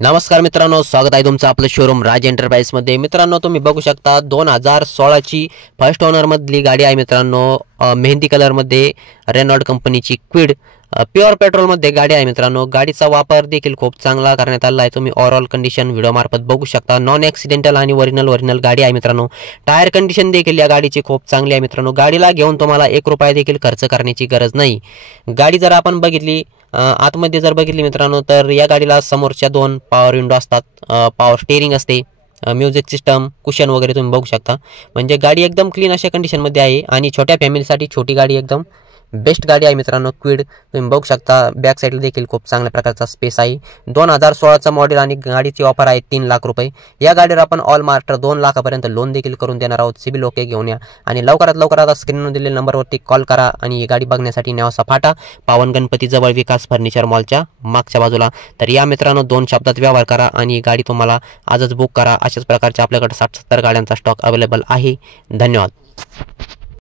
नमस्कार मित्रांनो, स्वागत आहे तुमचं आपलं शोरूम राज एंटरप्राइजमध्ये। मित्रांनो, तुम्ही बघू शकता 2016 ची फर्स्ट ओनर मधली गाडी आहे मित्रांनो। मेहंदी कलरमध्ये रेनॉल्ड कंपनीची क्विड प्युअर पेट्रोलमध्ये गाडी आहे मित्रांनो। गाडीचा वापर देखील खूप चांगला करण्यात आला आहे। तुम्ही ओव्हरऑल कंडिशन व्हिडिओ मार्फत बघू शकता। नॉन ॲक्सिडेंटल आणि ओरिजिनल गाडी आहे मित्रांनो। टायर कंडिशन देखील या गाडीची खूप चांगली आहे मित्रांनो। गाडीला घेऊन तुम्हाला 1 रुपया देखील खर्च करण्याची गरज नाही। गाडी जर आपण बघितली आतमध्ये जर बघितली मित्रांनो, तर या गाडीला समोरच्या 2 पॉवर विंडो असतात, पॉवर स्टीअरिंग असते, म्युझिक सिस्टम, कुशन वगैरे तुम्ही बघू शकता। म्हणजे गाडी एकदम क्लीन अशा कंडिशनमध्ये आहे आणि छोट्या फॅमिलीसाठी छोटी गाडी एकदम बेस्ट गाडी आहे मित्रांनो क्विड। तुम्ही बघू शकता बॅक साईडला देखील खूप चांगल्या प्रकारचा स्पेस आहे। 2016चा मॉडेल आणि गाडीची ऑफर आहे 3 लाख रुपये। या गाडीवर आपण ऑल महाराष्ट्र 2 लाखापर्यंत लोन देखील करून देणार आहोत। सिबिल ओके घेऊन या आणि लवकरात लवकर आता स्क्रीनवर दिलेल्या नंबरवरती कॉल करा आणि ही गाडी बघण्यासाठी नेवासा फाटा, पावन गणपती जवळ विकास फर्निचर मॉलच्या मागच्या बाजूला। तर या मित्रांनो 2 शब्दात व्यवहार करा आणि ही गाडी तुम्हाला आजच बुक करा। अशाच प्रकारच्या आपल्याकडे 60-70 गाड्यांचा स्टॉक अवेलेबल आहे। धन्यवाद।